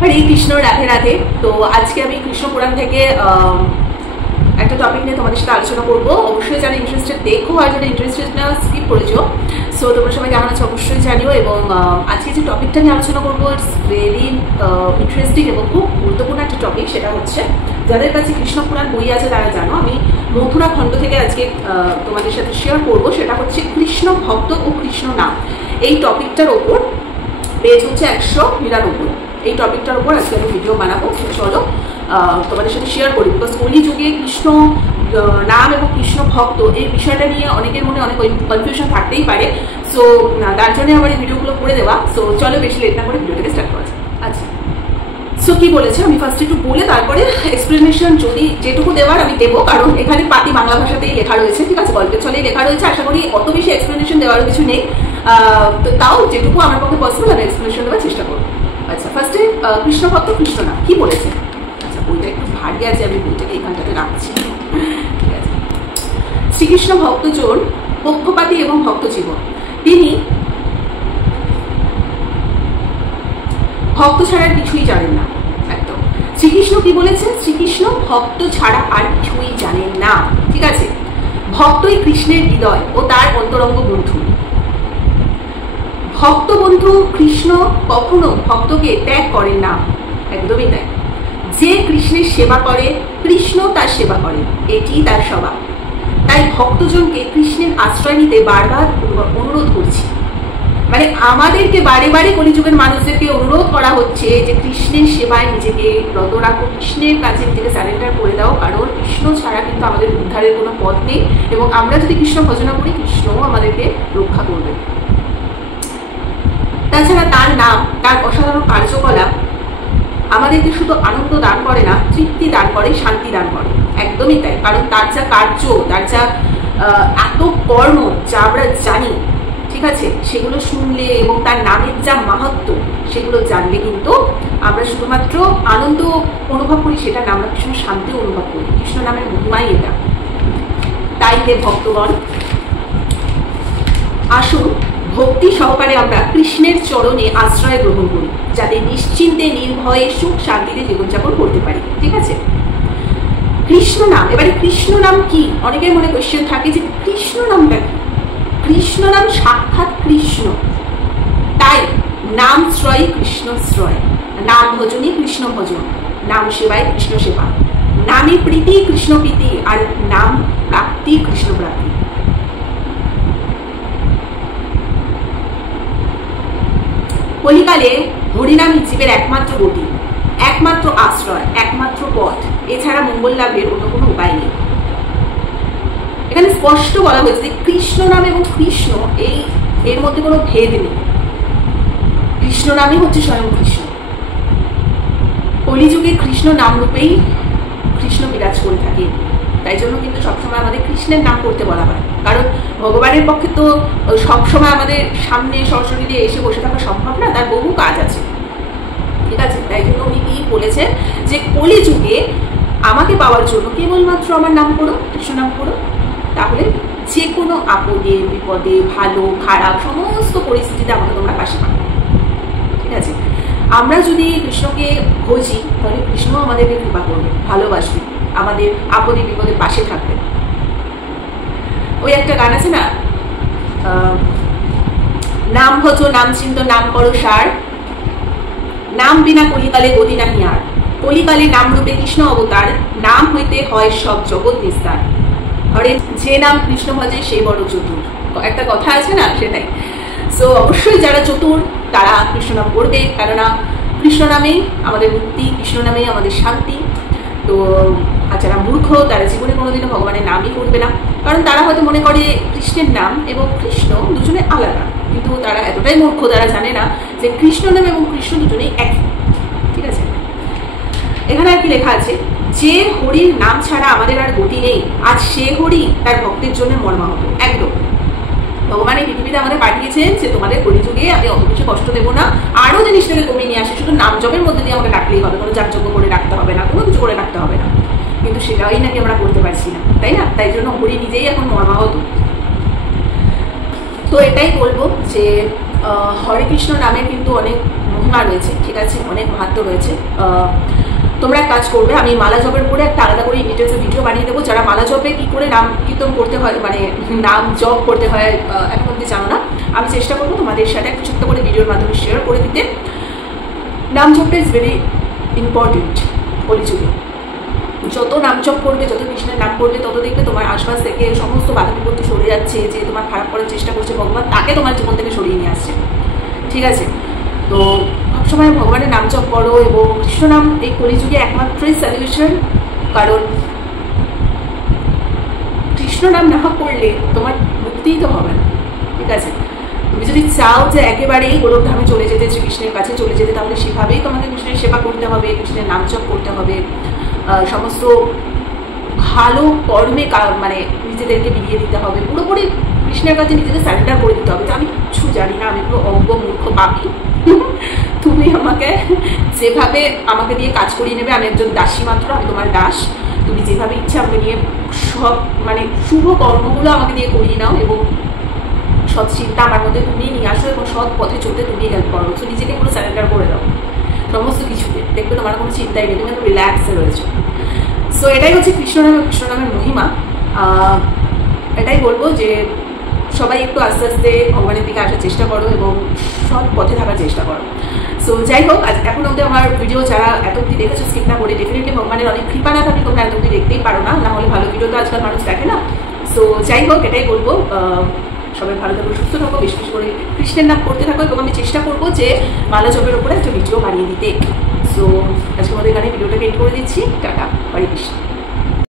হরে কৃষ্ণ, রাধে রাধে। তো আজকে আমি কৃষ্ণ পুরাণ থেকে একটা টপিক নিয়ে তোমাদের সাথে আলোচনা করবো। অবশ্যই যারা ইন্টারেস্টেড দেখো, আর যারা ইন্টারেস্টেড না স্কিপ করেছো। সো তোমরা সবাই কেমন আছো অবশ্যই জানিও। এবং আজকে যে টপিকটা নিয়ে আলোচনা করবো, ইটস ভেরি ইন্টারেস্টিং এবং খুব গুরুত্বপূর্ণ একটা টপিক। সেটা হচ্ছে, যাদের কাছে কৃষ্ণ পুরাণ বই আছে তারা জানো, আমি মথুরা খণ্ড থেকে আজকে তোমাদের সাথে শেয়ার করবো। সেটা হচ্ছে কৃষ্ণ ভক্ত ও কৃষ্ণ নাম। এই টপিকটার ওপর পেজ হচ্ছে 199। এই টপিকটার উপর আজকে আমি ভিডিও বানাবো। চলো তোমাদের সাথে শেয়ার করি। বিকজ কলি যুগে কৃষ্ণ নাম এবং কৃষ্ণ ভক্ত এই বিষয়টা নিয়ে অনেকের মনে অনেক কনফিউশন থাকতেই পারে। সো তার জন্য আমার এই ভিডিওগুলো করে দেওয়া। সো চলো বেশি লেট না করে ভিডিওটাকে স্টার্ট করা যায়। আচ্ছা, সো কি বলেছে আমি ফার্স্ট একটু বলে তারপরে এক্সপ্লেনেশন যদি যেটুকু দেওয়ার আমি দেবো, কারণ এখানে পাতি বাংলা ভাষাতেই লেখা রয়েছে, ঠিক আছে, গল্পের ছলেই লেখা রয়েছে। আশা করি অত বেশি এক্সপ্লেনেশন দেওয়ার কিছু নেই। তো তাও যেটুকু আমার পক্ষে পসিবল আমি এক্সপ্লেনেশন দেওয়ার চেষ্টা করবো। আচ্ছা, ফার্স্টে কৃষ্ণ ভক্ত কৃষ্ণ নাম কি বলেছে। আচ্ছা, বইটা একটু ভারী আছে, আমি বইটাকে এখানটাতে রাখছি, ঠিক আছে। শ্রীকৃষ্ণ ভক্তজন পক্ষপাতী এবং ভক্ত জীবন। তিনি ভক্ত ছাড়া কিছুই জানেন না। একদম শ্রীকৃষ্ণ কি বলেছে, শ্রীকৃষ্ণ ভক্ত ছাড়া আর কিছুই জানেন না, ঠিক আছে। ভক্তই কৃষ্ণের হৃদয় ও তার অন্তরঙ্গ বন্ধু। ভক্ত বন্ধু কৃষ্ণ কখনো ভক্তকে ত্যাগ করেন না, একদমই তাই। যে কৃষ্ণের সেবা করে কৃষ্ণ তার সেবা করেন, এটি তার স্বভাব। তাই ভক্তজনকে কৃষ্ণের আশ্রয় নিতে বারবার অনুরোধ করছি। মানে আমাদেরকে বারে বারে কলিযুগের মানুষদেরকে অনুরোধ করা হচ্ছে যে কৃষ্ণের সেবায় নিজেকে রত রাখো, কৃষ্ণের কাছে নিজেকে সারেন্ডার করে দাও, কারণ কৃষ্ণ ছাড়া কিন্তু আমাদের উদ্ধারের কোনো পথ নেই। এবং আমরা যদি কৃষ্ণ ভজনা করি, কৃষ্ণও আমাদেরকে রক্ষা করবে। তাছাড়া তার নাম, তার অসাধারণ কার্যকলাপ আমাদেরকে শুধু আনন্দ দান করে না, তৃপ্তি দান করে, শান্তি দান করে, একদমই তাই। কারণ তার যা কার্য, তার যা এত কর্ম যা আমরা জানি, ঠিক আছে, সেগুলো শুনলে এবং তার নামের যা মাহাত্ম্য সেগুলো জানলে কিন্তু আমরা শুধুমাত্র আনন্দ অনুভব করি সেটা না, আমরা ভীষণ শান্তি অনুভব করি। কৃষ্ণ নামের মহিমাই এটা। তাই হে ভক্তগণ, আসুন ভক্তি সহকারে আমরা কৃষ্ণের চরণে আশ্রয় গ্রহণ করি, যাতে নিশ্চিন্তে নির্ভয়ে সুখ শান্তিতে জীবনযাপন করতে পারি, ঠিক আছে। কৃষ্ণ নাম, এবারে কৃষ্ণ নাম কি, অনেকের মনে কোয়েশ্চেন থাকে যে কৃষ্ণ নামটা কি। কৃষ্ণ নাম সাক্ষাৎ কৃষ্ণ, তাই নাম শ্রয় কৃষ্ণ শ্রয়, নাম ভজনই কৃষ্ণ ভজন, নাম সেবায় কৃষ্ণ সেবা, নামে প্রীতি কৃষ্ণ প্রীতি, আর নাম প্রাপ্তি কৃষ্ণ প্রাপ্তি। কলিকালে হরিনামই জীবের একমাত্র গতি, একমাত্র আশ্রয়, একমাত্র পথ। এছাড়া মঙ্গল লাভের অন্য কোনো উপায় নেই। এখানে স্পষ্ট বলা হয়েছে যে কৃষ্ণ নাম এবং কৃষ্ণ এর মধ্যে কোনো ভেদ নেই। কৃষ্ণ নামই হচ্ছে স্বয়ং কৃষ্ণ। কলিযুগে কৃষ্ণ নাম রূপেই কৃষ্ণ বিরাজ করে থাকে। তাই জন্য কিন্তু সবসময় আমাদের কৃষ্ণের নাম করতে বলা হয়, কারণ ভগবানের পক্ষে তো সবসময় আমাদের সামনে সরস্বতী দিয়ে এসে বসে থাকা সম্ভব না, তার বহু কাজ আছে, ঠিক আছে। তাই জন্য উনি কি বলেছেন যে কলিযুগে আমাকে পাওয়ার জন্য কেবলমাত্র আমার নাম করো, কৃষ্ণ নাম করো, তাহলে যে কোনো আপদে বিপদে, ভালো খারাপ সমস্ত পরিস্থিতিতে আমাকে তোমরা পাশে পাবে, ঠিক আছে। আমরা যদি কৃষ্ণকে খোঁজি তাহলে কৃষ্ণ আমাদেরকে কৃপা করবে, ভালোবাসবে, আমাদের আপদে বিপদে পাশে থাকবে। ওই একটা গান আছে না, নাম ভজ নাম চিন্ত নাম করো সার, নাম বিনা কলিকালে গতি নাহি আর, কলিকালে নাম রূপে কৃষ্ণ অবতার, নাম হইতে হয় সব জগৎ নিস্তার। হরে যে নাম কৃষ্ণ ভজে সেই বড় চতুর, একটা কথা আছে না, সেটাই। সো অবশ্যই যারা চতুর তারা কৃষ্ণ নাম করবে, কেননা কৃষ্ণ নামেই আমাদের মুক্তি, কৃষ্ণ নামেই আমাদের শান্তি। তো আর যারা মূর্খ তারা জীবনে কোনোদিনও ভগবানের নামই করবে না, কারণ তারা হয়তো মনে করে কৃষ্ণের নাম এবং কৃষ্ণ দুজনে আলাদা, কিন্তু তারা এতটাই মূর্খ, তারা জানে না যে কৃষ্ণ নাম এবং কৃষ্ণ দুজনেই একই, ঠিক আছে। এখানে আর কি লেখা আছে, যে হরির নাম ছাড়া আমাদের আর গতি নেই, আজ সে হরি তার ভক্তের জন্য মর্মাহত। একদম ভগবান এই পৃথিবীতে আমাদের পাঠিয়েছেন যে তোমাদের কলিযুগে আমি অত কিছু কষ্ট দেবো না, আরো জিনিসটাকে কমিয়ে নিয়ে আসে, শুধু নাম জপের মধ্যে দিয়ে আমাকে ডাকলেই হবে, কোনো যাগযজ্ঞ করে রাখতে হবে না, কোনো কিছু করে রাখতে হবে না। কিন্তু সেটাই নাকি আমরা করতে পারছি না, তাই না। তাই জন্য হরি নিজেই এখন মর্মাহত। তো এটাই বলবো যে হরে কৃষ্ণ নামের কিন্তু অনেক মহিমা রয়েছে, ঠিক আছে, অনেক মাহাত্ম্য রয়েছে। তোমরা এক কাজ করবে, আমি মালা জপের উপরে একটা আলাদা করে ডিটেলসে ভিডিও বানিয়ে দেবো। যারা মালা জপে কী করে নাম কীর্তন করতে হয়, মানে নাম জপ করতে হয় এখন অব্দি জানো না, আমি চেষ্টা করবো তোমাদের সাথে একটা ছোট্ট করে ভিডিওর মাধ্যমে শেয়ার করে দিতে। নাম জপটা ইজ ভেরি ইম্পর্টেন্ট কলিযুগে। যত নাম জপ করবে, যত কৃষ্ণের নাম করবে, তত দেখবে তোমার আশপাশ থেকে সমস্ত বাধা বিপত্তি সরে যাচ্ছে। যে তোমার খারাপ করার চেষ্টা করছে ভগবান, তাকে তোমার জীবন থেকে সরিয়ে নিয়ে আসছে, ঠিক আছে। তো সবসময় ভগবানের নাম জপ করো, এবং কৃষ্ণ নাম এই কলিযুগে একমাত্রই সলিউশন। কারণ কৃষ্ণ নাম না করলে তোমার মুক্তিই তো হবে না, ঠিক আছে। তুমি যদি চাও যে একেবারেই গোলকধামে চলে যেতে, শ্রীকৃষ্ণের কাছে চলে যেতে, তাহলে সেভাবেই তোমাকে কৃষ্ণের সেবা করতে হবে, কৃষ্ণের নাম জপ করতে হবে, সমস্ত ভালো কর্মে মানে নিজেদেরকে বিলিয়ে দিতে হবে, পুরোপুরি কৃষ্ণের কাছে নিজেকে সারেন্ডার করে দিতে হবে। যে আমি কিছু জানি না, আমি পুরো অজ্ঞ মূর্খ পাপি, তুমি আমাকে যেভাবে আমাকে দিয়ে কাজ করিয়ে নেবে, আমি একজন দাসী মাত্র, আমি তোমার দাস। তুমি যেভাবে ইচ্ছা আমাকে নিয়ে সব মানে শুভ কর্মগুলো আমাকে দিয়ে করিয়ে নাও, এবং সৎ চিন্তা আমার মধ্যে তুমি নিয়ে আসো, এবং সৎ পথে চলতে তুমি হেল্প করো। তো নিজেকে পুরো সারেন্ডার করে দাও সমস্ত কিছুতে, দেখবে তোমার কোনো চিন্তাই নেই, তুমি একটু রিল্যাক্সে রয়েছো। সো এটাই হচ্ছে কৃষ্ণ নামের মহিমা। এটাই বলবো যে সবাই একটু আস্তে আস্তে ভগবানের দিকে আসার চেষ্টা করো, এবং সৎ পথে থাকার চেষ্টা করো। সো যাই হোক, এখন অব্দি আমার ভিডিও যারা এত অব্দি দেখেছো স্কিপ না করে, ডেফিনেটলি ভগবানের অনেক কৃপা না থাকলে তোমরা এত অব্দি দেখতেই পারো না, না হলে ভালো ভিডিও তো আজকাল মানুষ দেখে না। সো যাই হোক, এটাই বলবো, সবাই ভালো থাকো, সুস্থ থাকো, বেশি বেশি করে কৃষ্ণের নাম করতে থাকো, এবং আমি চেষ্টা করবো যে মালা জপের উপরে একটা ভিডিও বানিয়ে দিতে। সো আজকে আমাদের এখানে ভিডিওটাকে এন্ড করে দিচ্ছি। টাটা, হরে কৃষ্ণ।